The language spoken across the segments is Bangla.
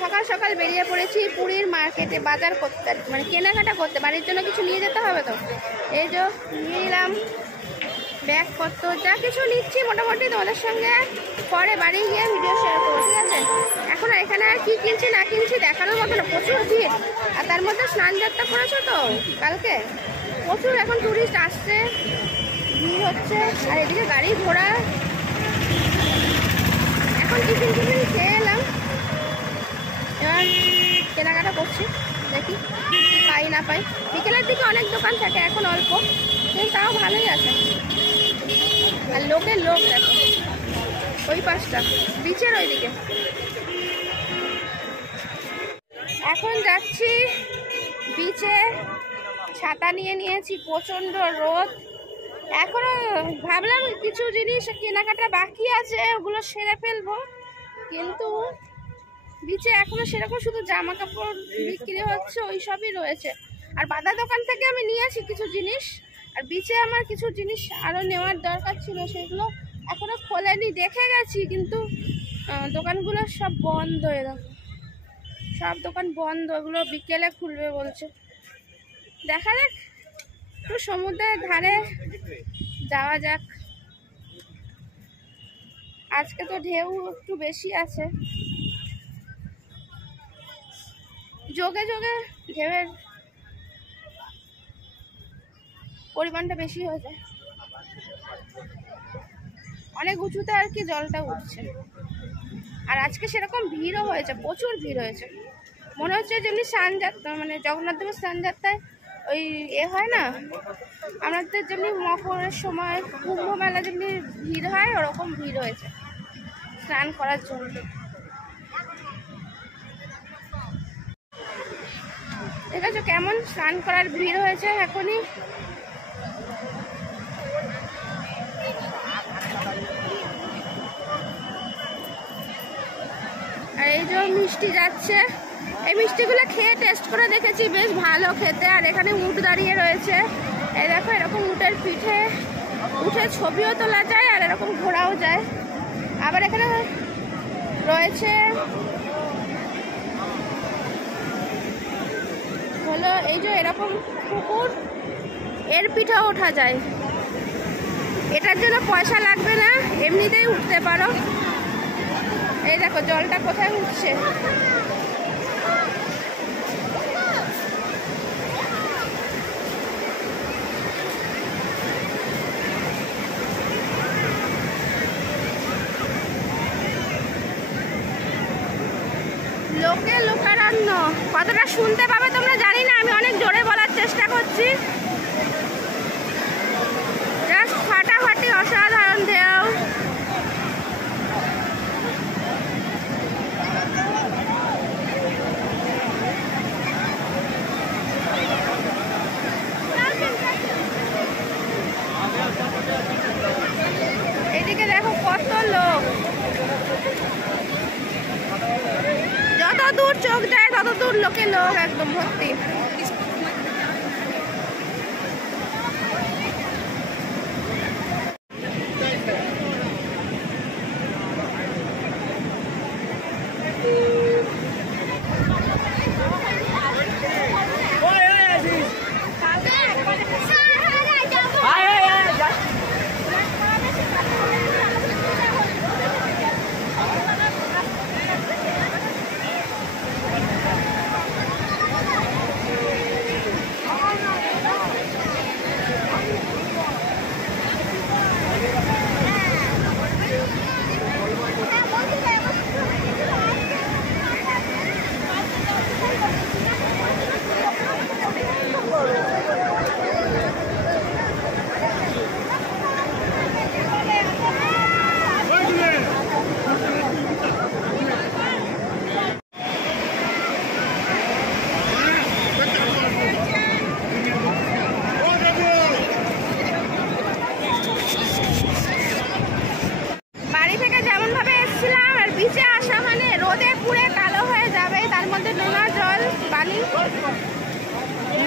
সকাল সকাল বেরিয়ে পড়েছি পুরীর মার্কেটে বাজার করতে, মানে কেনাকাটা করতে, বাড়ির জন্য কিছু নিয়ে যেতে হবে তো। এই যে নিয়ে নিলাম ব্যাগপত্র, যা কিছু নিচ্ছি মোটামুটি তোমাদের সঙ্গে পরে বাড়ি গিয়ে ভিডিও শেয়ার করবো, ঠিক আছে। এখন এখানে আর কি কিনছি না কিনছি দেখানোর মতো না, প্রচুর ভিড়। আর তার মধ্যে স্নান যাত্রা করেছো তো কালকে, প্রচুর এখন টুরিস্ট আসছে, ভিড় হচ্ছে। আর এদিকে গাড়ি ঘোড়া। এখন টিফিন খেয়ে এলাম, এবার কেনাকাটা করছি, দেখি পাই না পাই। বিকেলের দিকে অনেক দোকান থাকে, এখন অল্প, কিন্তু তাও ভালোই আছে। আর লোকের লোক দেখো, ওই পাশটা বিচের ওইদিকে। এখন যাচ্ছি বিচে, ছাতা নিয়ে নিয়েছি, প্রচণ্ড রোদ। এখনো ভাবলাম কিছু জিনিস কেনাকাটা বাকি আছে, ওগুলো সেরে ফেলবো, কিন্তু বিচে এখনো সেরকম শুধু জামা কাপড় বিক্রি হচ্ছে, ওই সবই রয়েছে। আর বাজার দোকান থেকে আমি নিয়েছি কিছু জিনিস, আর বিচে আমার কিছু জিনিস আরও নেওয়ার দরকার ছিল, সেগুলো এখনো খোলেনি। দেখে গেছি কিন্তু দোকানগুলো সব বন্ধ, এরকম সব দোকান বন্ধ, ওগুলো বিকেলে খুলবে বলছে। দেখা যাক, একটু সমুদ্রের ধারে যাওয়া যাক। আজকে তো ঢেউ একটু বেশি আছে, যোগে যোগে ঢেউয়ের পরিমাণটা বেশি হয়ে যায়, অনেক উঁচুতে আর কি জলটা উঠছে। আর আজকে সেরকম ভিড়ও হয়েছে, প্রচুর ভিড় হয়েছে। মনে হচ্ছে যেমনি স্নানযাত্রা, মানে জগন্নাথ দেবের স্নানযাত্রায় ওই হয় না আমাদের, যেমনি মকরের সময় কুম্ভ মেলা যেমনি ভিড় হয়, ওরকম ভিড় হয়েছে স্নান করার জন্য। ঠিক আছে, কেমন স্নান করার ভিড় হয়েছে এখনই। আর এই যে মিষ্টি যাচ্ছে, এই মিষ্টিগুলো খেয়ে টেস্ট করে দেখেছি, বেশ ভালো খেতে। আর এখানে উট দাঁড়িয়ে রয়েছে, এই দেখো, এরকম উটের পিঠে উঠে ছবিও তোলা যায়, আর এরকম ঘোরাও যায়। আবার এখানে রয়েছে হলো এই যে এরকম পুকুর, এর পিঠেও ওঠা যায়। এটার জন্য পয়সা লাগবে না, এমনিতেই উঠতে পারো। এই দেখো জলটা কোথায় উঠছে। লোকে লোকারণ্য, কতটা শুনতে পাবে তোমরা জানি না, আমি অনেক জোরে বলার চেষ্টা করছি। জাস্ট ফাটাফাটি অসাধারণ ঢেউ। এদিকে দেখো কত লোক, যত দূর চোখ যায় তত দূর লোকে লোক, একদম ভর্তি।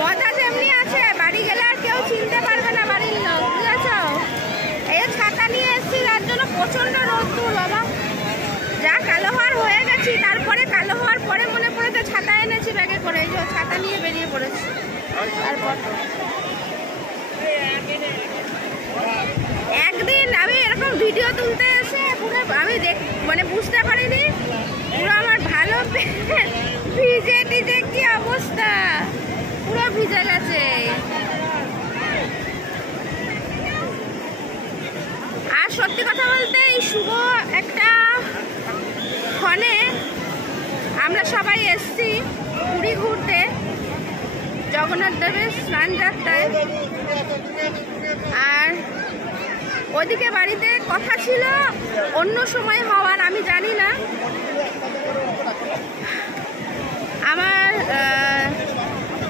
মজা যেমনি আছে, বাড়ি গেলে আর কেউ চিনতে পারবে না বাড়ির লোক, বুঝেছ। এই ছাতা নিয়ে এসছি, তার জন্য প্রচন্ড রোদ্দুর বাবা, যা কালো হওয়ার হয়ে গেছি। তারপরে কালো হওয়ার পরে তারপর একদিন আমি এরকম ভিডিও তুলতে এসে পুরো আমি মানে বুঝতে পারিনি পুরো আমার ভালো ভিজে টিজে কি অবস্থা, পুরো ভিজে গেছে। আর সত্যি কথা বলতে এই শুভ একটা ক্ষণে আমরা সবাই এসছি পুরী ঘুরতে জগন্নাথ দেবের স্নান যাত্রায়। আর ওদিকে বাড়িতে কথা ছিল অন্য সময় হওয়ার, আমি জানি না। আমার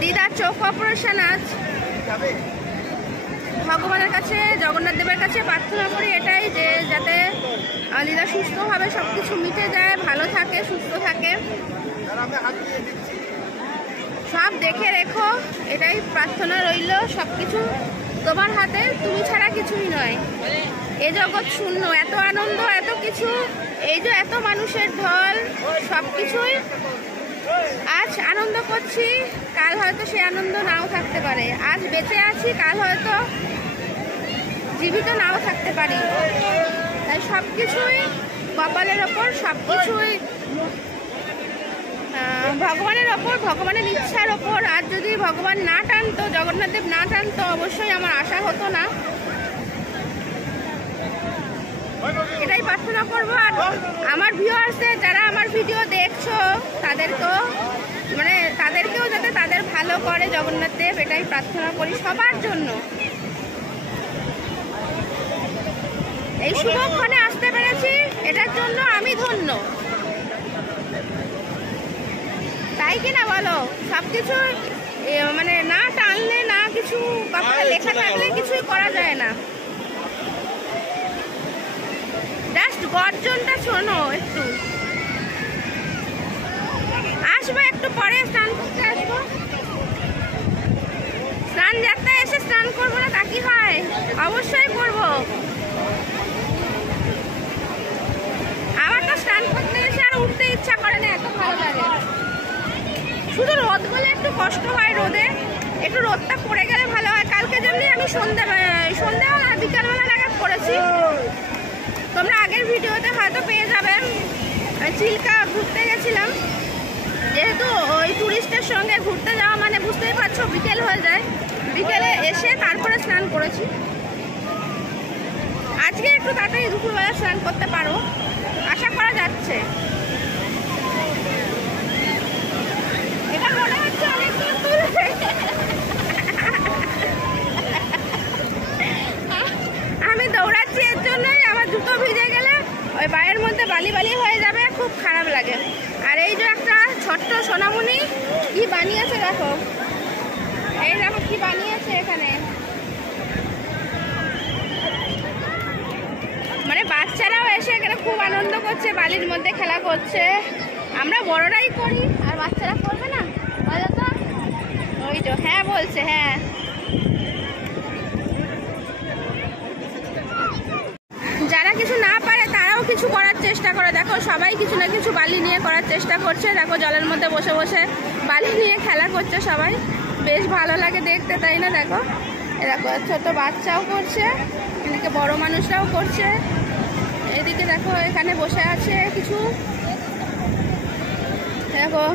দিদার চোখ অপারেশন আজ। ভগবানের কাছে জগন্নাথ দেবের কাছে প্রার্থনা করি এটাই যে যাতে দিদা সুস্থভাবে সব কিছু মিটে যায়, ভালো থাকে, সুস্থ থাকে, সব দেখে রেখো, এটাই প্রার্থনা রইল। সব কিছু তোমার হাতে, তুমি ছাড়া কিছুই নয়। এ জগৎ শূন্য, এত আনন্দ, এত কিছু, এই যে এত মানুষের ঢল, সব কিছুই আজ আনন্দ করছি, কাল হয়তো সে আনন্দ নাও থাকতে পারে। আজ বেঁচে আছি, কাল হয়তো জীবিত নাও থাকতে পারি। তাই সব কিছুই কপালের ওপর, সব কিছুই ভগবানের ওপর, ভগবানের ইচ্ছার ওপর। আর যদি ভগবান না টানতো, জগন্নাথ দেব না টানতো, অবশ্যই আমার আশা হতো না। এটাই প্রার্থনা করবো। আর আমার ভিউয়ার্সদের যারা আমার ভিডিও দেখছো তাদেরকেও যাতে তাদের ভালো করে জগন্নাথ দেব, এটাই প্রার্থনা করি সবার জন্য। এই শুভক্ষণে আসতে পেরেছি, এটার জন্য আমি ধন্য, তাই কিনা বলো? সবকিছু মানে না টানলে, না কিছু কপালে লেখা থাকলে কিছুই করা যায় না। জাস্ট গর্জনটা শোনো একটু। আসবো একটু পরে, স্নান করতে আসবো। স্নান যাত্রায় এসে স্নান করবো না তা কি হয়? অবশ্যই করবো। আমার তো স্নান করতে এসে আর উঠতে ইচ্ছা করে না, এত ভালো লাগে। শুধু রোদ বলে একটু কষ্ট হয়, রোদে একটু রোদটা পড়ে গেলে ভালো হয়। কালকে যেমনি আমি সন্ধ্যাবেলা বিকালবেলা নাগাদ করেছি, তোমরা আগের ভিডিওতে হয়তো পেয়ে যাবেন। চিল্কা ঘুরতে গেছিলাম, যেহেতু ওই টুরিস্টের সঙ্গে ঘুরতে যাওয়া মানে বুঝতেই পারছো বিকেল হয়ে যায়। বিকেলে এসে তারপরে স্নান করেছি। আজকে একটু তাড়াতাড়ি দুপুরবেলা স্নান করতে পারো, আশা করা যাচ্ছে। এটা মনে হচ্ছে অনেক দূর। আমি দৌড়াচ্ছি এর জন্যই, আমার জুতো ভিজে গেলে ওই পায়ের মধ্যে বালি বালি হয়ে যাবে, খুব খারাপ লাগে। আর এই যে একটা ছোট্ট সোনামণি কি বানিয়েছে দেখো, এই দেখো কি বানিয়েছে এখানে। মানে বাচ্চারাও এসে এখানে খুব আনন্দ করছে, বালির মধ্যে খেলা করছে। আমরা বড়রাই করি, আর বাচ্চারা করবে না? বলো তো। ওই তো, হ্যাঁ বলছে, হ্যাঁ। যারা কিছু না পারে তারাও কিছু করার চেষ্টা করে। দেখো সবাই কিছু না কিছু বালি নিয়ে করার চেষ্টা করছে। দেখো জলের মধ্যে বসে বসে বালি নিয়ে খেলা করছে সবাই, বেশ ভালো লাগে দেখতে, তাই না? দেখো দেখো ছোট বাচ্চাও করছে, এদিকে বড় মানুষরাও করছে। এদিকে দেখো এখানে বসে আছে কিছু, দেখো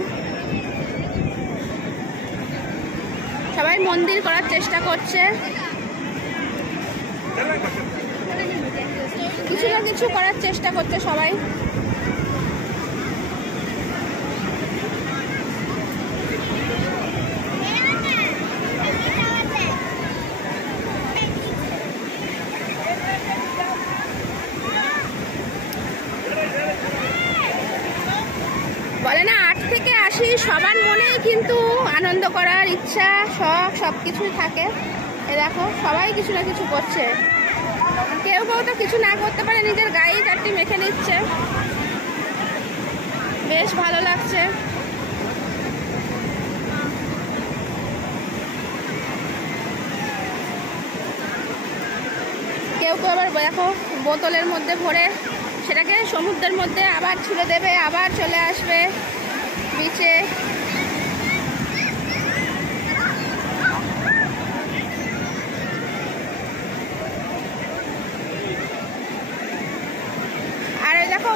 সবাই মন্দির করার চেষ্টা করছে, কিছু না কিছু করার চেষ্টা করছে সবাই। বলে না 8 থেকে 80 সবার মনেই কিন্তু আনন্দ করার ইচ্ছা, শখ সব কিছুই থাকে। এ দেখো সবাই কিছু না কিছু করছে। কেউ কেউ তো কিছু না করতে পারে, নিজের গায়ে চারটি মেখে নিচ্ছে, বেশ ভালো লাগছে। কেউ কেউ আবার দেখো বোতলের মধ্যে ভরে সেটাকে সমুদ্রের মধ্যে আবার ছুড়ে দেবে, আবার চলে আসবে বিচে।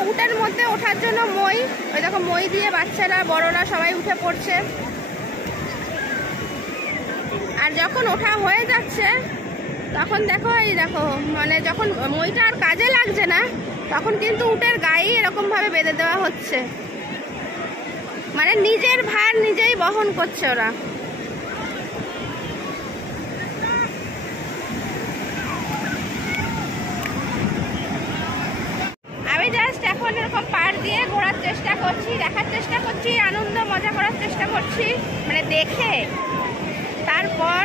উটের মধ্যে ওঠার জন্য মই, ওই দেখো মই দিয়ে বাচ্চারা বড়রা সবাই উঠে পড়ছে। আর যখন ওঠা হয়ে যাচ্ছে তখন দেখো, এই দেখো মানে যখন মইটা আর কাজে লাগছে না তখন কিন্তু উটের গায়ে এরকম ভাবে বেঁধে দেওয়া হচ্ছে, মানে নিজের ভার নিজেই বহন করছে ওরা। আমি জাস্ট এখন এরকম পার দিয়ে ঘোরার চেষ্টা করছি, দেখার চেষ্টা করছি, আনন্দ মজা করার চেষ্টা করছি, মানে দেখে তারপর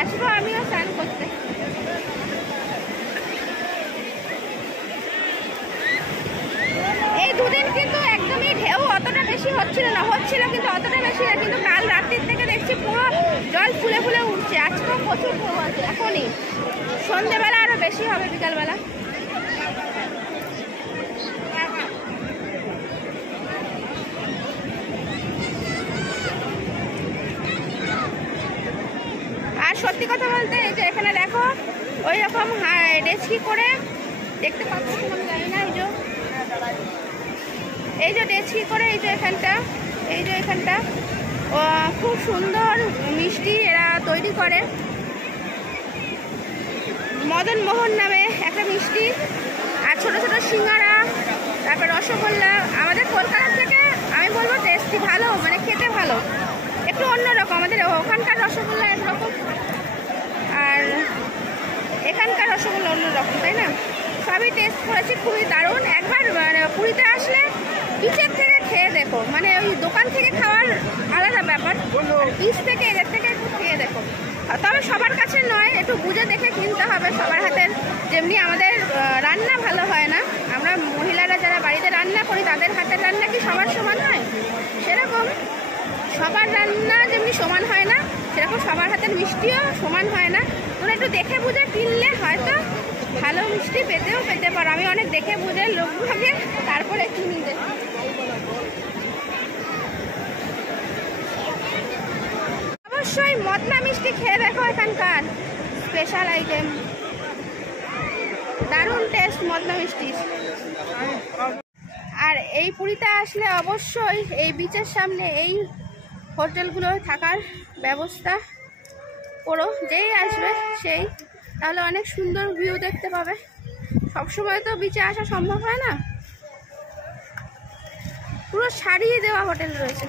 আসবো আমিও স্নান করতে। এই দুদিন কিন্তু একদমই ঢেউ অতটা বেশি হচ্ছিল না, হচ্ছিল কিন্তু অতটা বেশি না, কিন্তু কাল রাত্রির থেকে দেখছি পুরো জল ফুলে ফুলে উঠছে। আজকেও প্রচুর ঢেউ আছে, এখনই সন্ধ্যেবেলা আরো বেশি হবে, বিকালবেলা। আর সত্যি কথা বলতে এই যে এখানে দেখো ওই রকম ডেচকি করে দেখতে পাচ্ছি, আমি জানি না, এই যে ডেচকি করে এই যে এখানটা, এই যে এখানটা খুব সুন্দর মিষ্টি এরা তৈরি করে। মদন মোহন নামে একটা মিষ্টি, আর ছোট ছোট সিঙ্গারা, তারপর রসগোল্লা। আমাদের কলকাতা থেকে আমি বলবো টেস্টি, ভালো, মানে খেতে ভালো, একটু অন্যরকম। আমাদের ওখানকার রসগোল্লা একরকম আর এখানকার রসগোল্লা অন্যরকম, তাই না? সবই টেস্ট করেছি, খুবই দারুণ। একবার মানে পুরীতে আসলে বিচের থেকে খেয়ে দেখো, মানে ওই দোকান থেকে খাওয়ার আলাদা ব্যাপার, বিচ থেকে এদের থেকে একটু খেয়ে দেখো। তবে সবার কাছে নয়, একটু বুঝে দেখে কিনতে হবে। সবার হাতের যেমনি আমাদের রান্না ভালো হয় না, আমরা মহিলারা যারা বাড়িতে রান্না করি তাদের হাতের রান্না কি সবার সমান হয়? সেরকম সবার রান্না যেমনি সমান হয় না, সেরকম সবার হাতের মিষ্টিও সমান হয় না। তোমরা একটু দেখে বুঝে কিনলে হয়তো ভালো মিষ্টি পেতে পারো। আমি অনেক দেখে বুঝে লোকভাবে তারপরে কিনি। অবশ্যই মদনা মিষ্টি খেয়ে দেখো, এখানকার স্পেশাল আইটেম, দারুণ টেস্ট মদনা মিষ্টি। আর এই পুরীতে আসলে অবশ্যই এই বিচের সামনে এই হোটেলগুলো থাকার ব্যবস্থা করো, যেই আসবে সেই, তাহলে অনেক সুন্দর ভিউ দেখতে পাবে। সবসময় তো বিচে আসা সম্ভব হয় না, পুরো সারিয়ে দেওয়া হোটেল রয়েছে।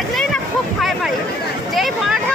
দেখলেই না খুব ভয় পাই, যেই বড়